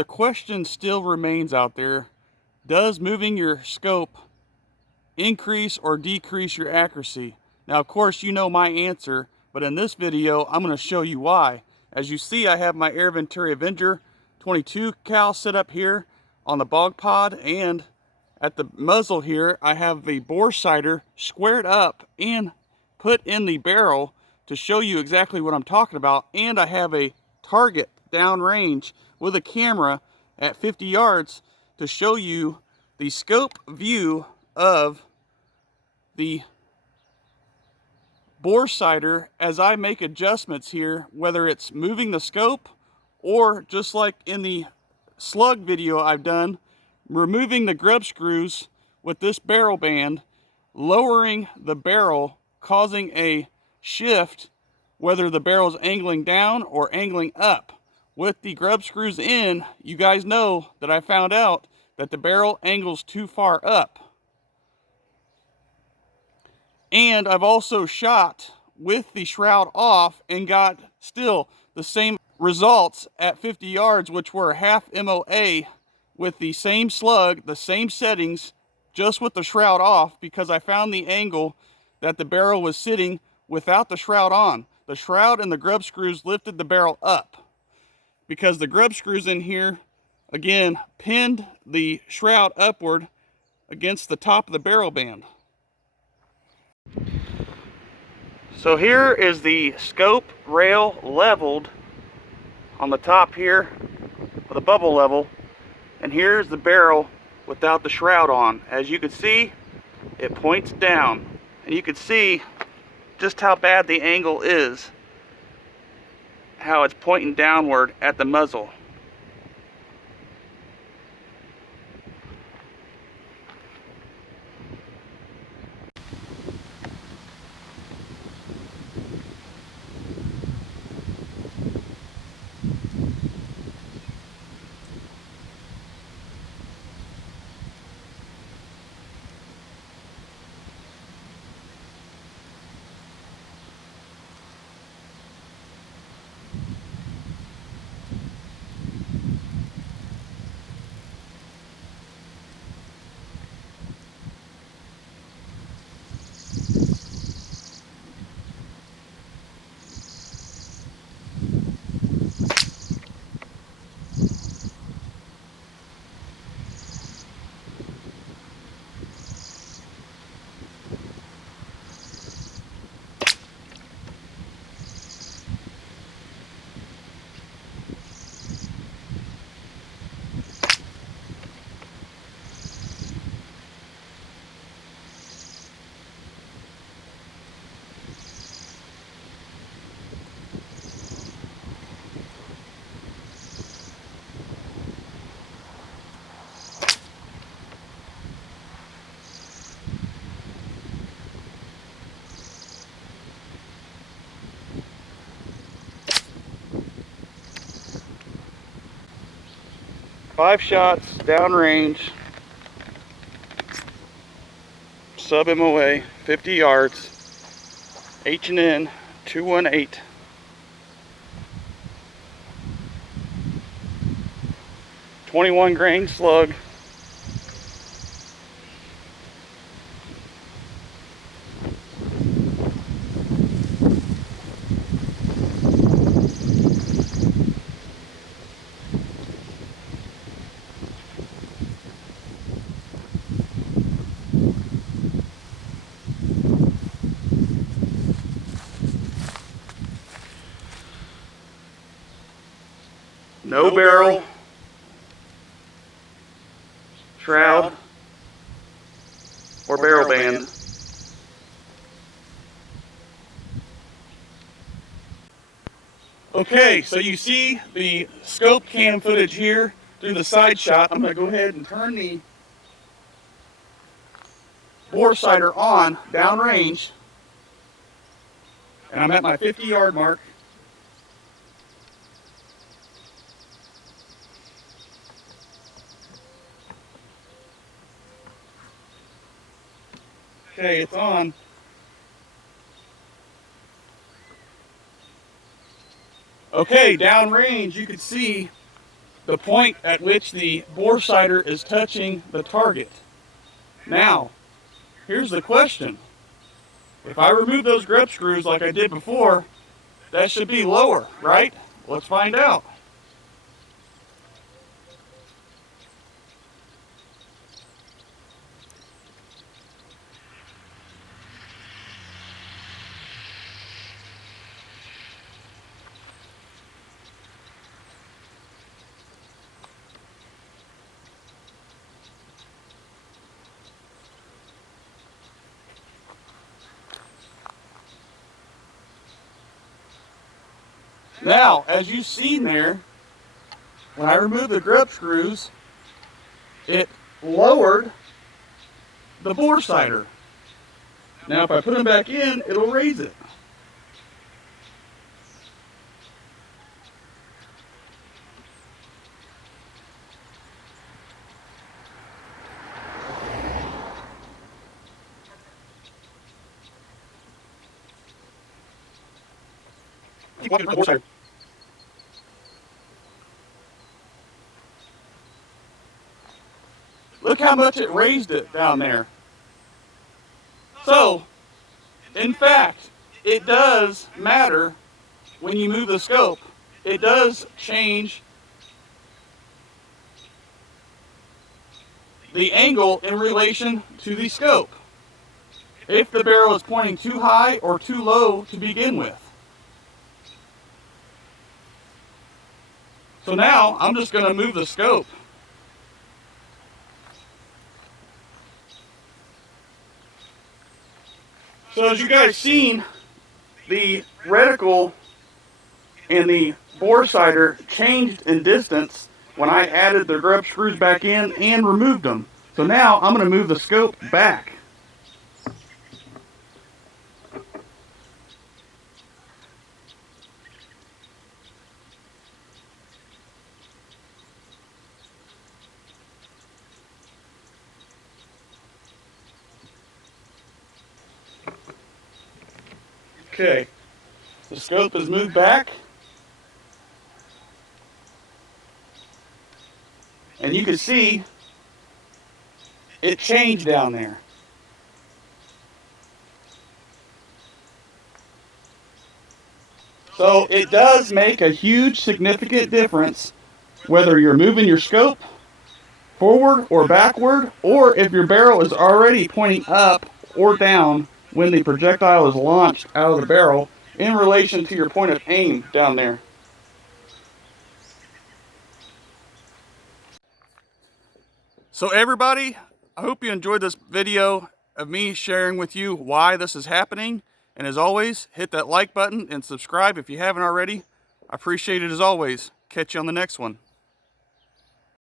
The question still remains out there, does moving your scope increase or decrease your accuracy? Now, of course, you know my answer, but in this video, I'm going to show you why. As you see, I have my Air Venturi Avenger 22 cal set up here on the bog pod, and at the muzzle here, I have the bore sighter squared up and put in the barrel to show you exactly what I'm talking about. And I have a target downrange with a camera at 50 yards to show you the scope view of the bore sighter as I make adjustments here, whether it's moving the scope or just like in the slug video I've done, removing the grub screws with this barrel band, lowering the barrel, causing a shift, whether the barrel's angling down or angling up. With the grub screws in, you guys know that I found out that the barrel angles too far up. And I've also shot with the shroud off and got still the same results at 50 yards, which were half MOA with the same slug, the same settings, just with the shroud off, because I found the angle that the barrel was sitting without the shroud on. The shroud and the grub screws lifted the barrel up because the grub screws in here, again, pinned the shroud upward against the top of the barrel band. So here is the scope rail leveled on the top here with a bubble level, and here's the barrel without the shroud on. As you can see, it points down, and you can see just how bad the angle is, how it's pointing downward at the muzzle. Five shots downrange, sub MOA, 50 yards, H&N 218. 21 grain slug. No barrel, shroud, or barrel band. Okay, so you see the scope cam footage here through the side shot. I'm going to go ahead and turn the bore sighter on downrange, and I'm at my 50-yard mark. Okay, it's on. Okay, downrange, you can see the point at which the bore sighter is touching the target. Now, here's the question. If I remove those grub screws like I did before, that should be lower, right? Let's find out. Now, as you've seen there, when I removed the grub screws, it lowered the bore sighter. Now, if I put them back in, it'll raise it. Look how much it raised it down there. So, in fact, it does matter when you move the scope. It does change the angle in relation to the scope, if the barrel is pointing too high or too low to begin with. So now I'm just going to move the scope. So as you guys seen, the reticle and the bore sighter changed in distance when I added the grub screws back in and removed them. So now I'm going to move the scope back. Okay, the scope is moved back, and you can see it changed down there. So it does make a huge significant difference whether you're moving your scope forward or backward, or if your barrel is already pointing up or down when the projectile is launched out of the barrel in relation to your point of aim down there. So everybody, I hope you enjoyed this video of me sharing with you why this is happening. And as always, hit that like button and subscribe if you haven't already. I appreciate it as always. Catch you on the next one.